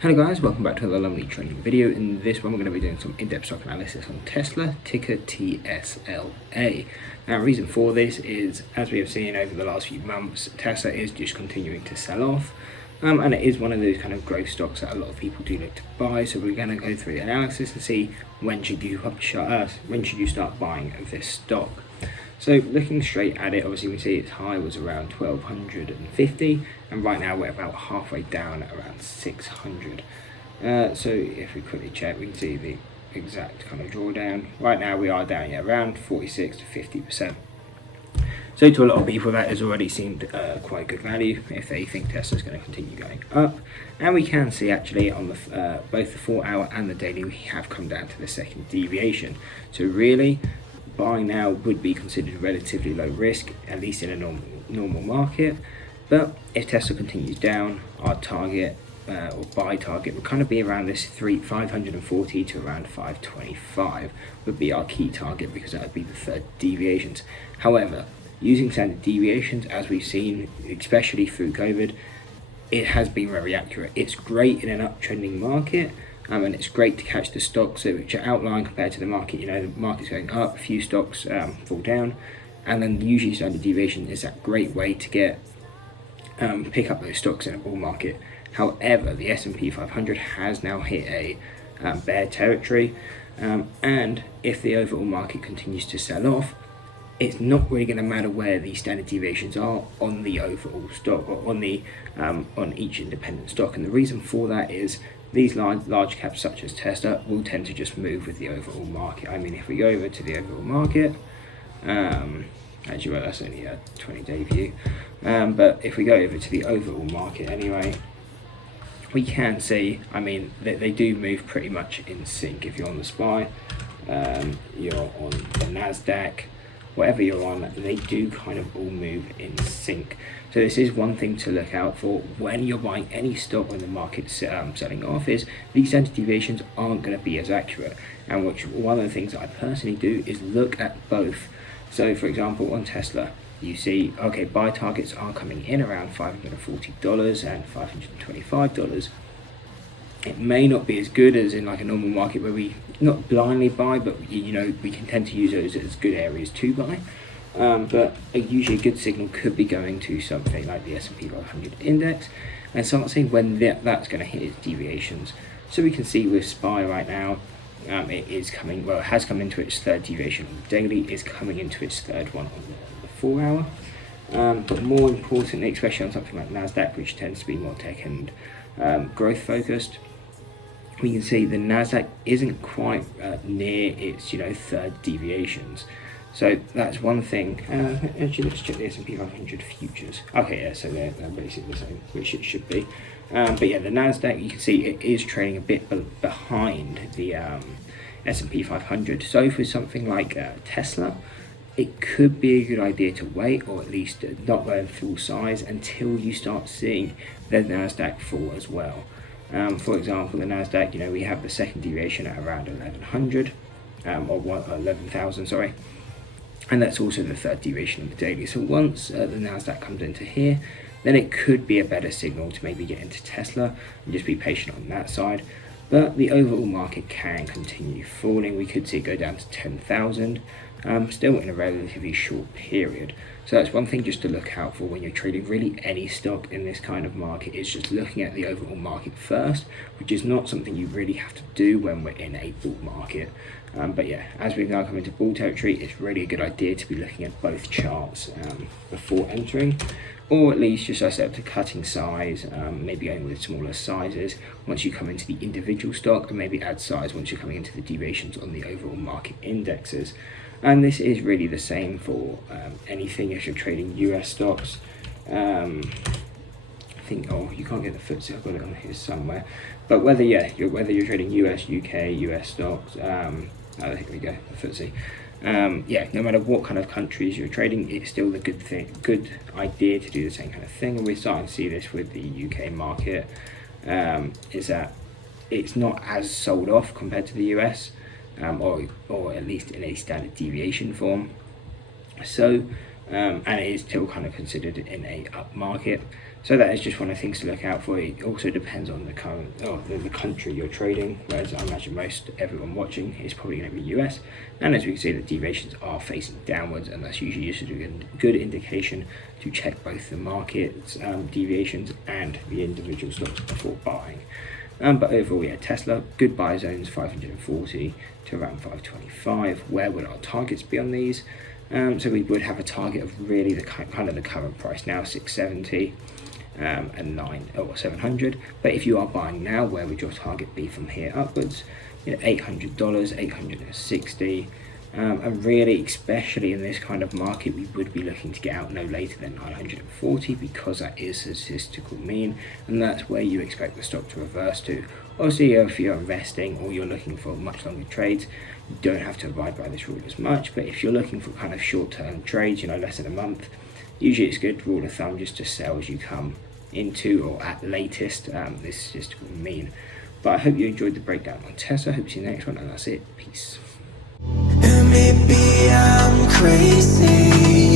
Hello guys, welcome back to another lovely training video. In this one we're going to be doing some in-depth stock analysis on Tesla, ticker TSLA. Now the reason for this is, as we have seen over the last few months, Tesla is just continuing to sell off. And it is one of those kind of growth stocks that a lot of people do look to buy. So we're going to go through the analysis and see when should you start buying of this stock. So looking straight at it, obviously we can see its high was around 1250, and right now we're about halfway down at around 600. So if we quickly check, we can see the exact kind of drawdown. Right now we are down at around 46 to 50%. So to a lot of people that has already seemed quite good value if they think Tesla's going to continue going up. And we can see actually on the both the 4 hour and the daily we have come down to the second deviation. So really, buying now would be considered relatively low risk, at least in a normal market. But if Tesla continues down, our target or buy target would kind of be around this 540 to around 525 would be our key target, because that would be the third deviations. However, using standard deviations, as we've seen, especially through COVID, it has been very accurate. It's great in an uptrending market. And it's great to catch the stocks which are outlying compared to the market. You know, the market's going up, a few stocks fall down, and then usually standard deviation is that great way to get pick up those stocks in a bull market. However, the S&P 500 has now hit a bear territory, and if the overall market continues to sell off, it's not really going to matter where the standard deviations are on the overall stock or on the on each independent stock. And the reason for that is these large caps such as Tesla will tend to just move with the overall market. I mean, if we go over to the overall market, actually, well, that's only a 20-day view, but if we go over to the overall market anyway, we can see, I mean, they do move pretty much in sync. If you're on the SPY, you're on the NASDAQ, whatever you're on, they do kind of all move in sync. So this is one thing to look out for when you're buying any stock when the market's selling off, is these standard deviations aren't going to be as accurate. And one of the things that I personally do is look at both. So for example, on Tesla, you see, okay, buy targets are coming in around $540 and $525. It may not be as good as in like a normal market where we not blindly buy, but you know, we can tend to use those as good areas to buy. But usually a good signal could be going to something like the S&P 500 index and start seeing when that's going to hit its deviations. So we can see with SPY right now, it is coming, well, it has come into its third deviation on the daily, is coming into its third one on the 4 hour. But more importantly, especially on something like NASDAQ, which tends to be more tech and growth focused, we can see the NASDAQ isn't quite near its third deviations. So that's one thing. Actually, let's check the S&P 500 futures. Okay, yeah, so they're basically the same, which it should be. But yeah, the NASDAQ, you can see it is trading a bit behind the S&P 500. So for something like Tesla, it could be a good idea to wait, or at least not go in full size until you start seeing the NASDAQ fall as well. For example, the NASDAQ, we have the second deviation at around 1100, or 11,000, sorry. And that's also the third deviation of the daily. So once the NASDAQ comes into here, then it could be a better signal to maybe get into Tesla and just be patient on that side. But the overall market can continue falling. We could see it go down to 10,000, still in a relatively short period. So that's one thing just to look out for when you're trading really any stock in this kind of market, is just looking at the overall market first, which is not something you really have to do when we're in a bull market. But yeah, as we've now come into bull territory, it's really a good idea to be looking at both charts before entering, or at least just as to cutting size, maybe going with smaller sizes once you come into the individual stock, and maybe add size once you're coming into the deviations on the overall market indexes. And this is really the same for anything if you're trading US stocks. I think, oh, you can't get the FTSE, I've got it on here somewhere. But whether you're trading US, UK, US stocks, here we go, the FTSE. Yeah, no matter what kind of countries you're trading, it's still the good idea to do the same kind of thing. And we're starting to see this with the UK market, is that it's not as sold off compared to the US, or at least in a standard deviation form. So and it is still kind of considered in a up market. So that is just one of the things to look out for. It also depends on the current or the country you're trading, whereas I imagine most everyone watching is probably going to be US. And as we can see, the deviations are facing downwards, and that's usually just a good indication to check both the market's deviations and the individual stocks before buying. But overall, yeah, Tesla, good buy zones 540 to around 525. Where would our targets be on these? So we would have a target of really the kind of the current price now, 670 and 700. But if you are buying now, where would your target be from here upwards? You know, $800, 860. And really, especially in this kind of market, we would be looking to get out no later than 940, because that is a statistical mean, and that's where you expect the stock to reverse to. Obviously, if you're investing or you're looking for much longer trades, you don't have to abide by this rule as much. But if you're looking for kind of short-term trades, you know, less than a month, usually it's good rule of thumb just to sell as you come into, or at latest, this statistical mean. But I hope you enjoyed the breakdown on Tesla. Hope to see you next one, and that's it. Peace. And maybe I'm crazy.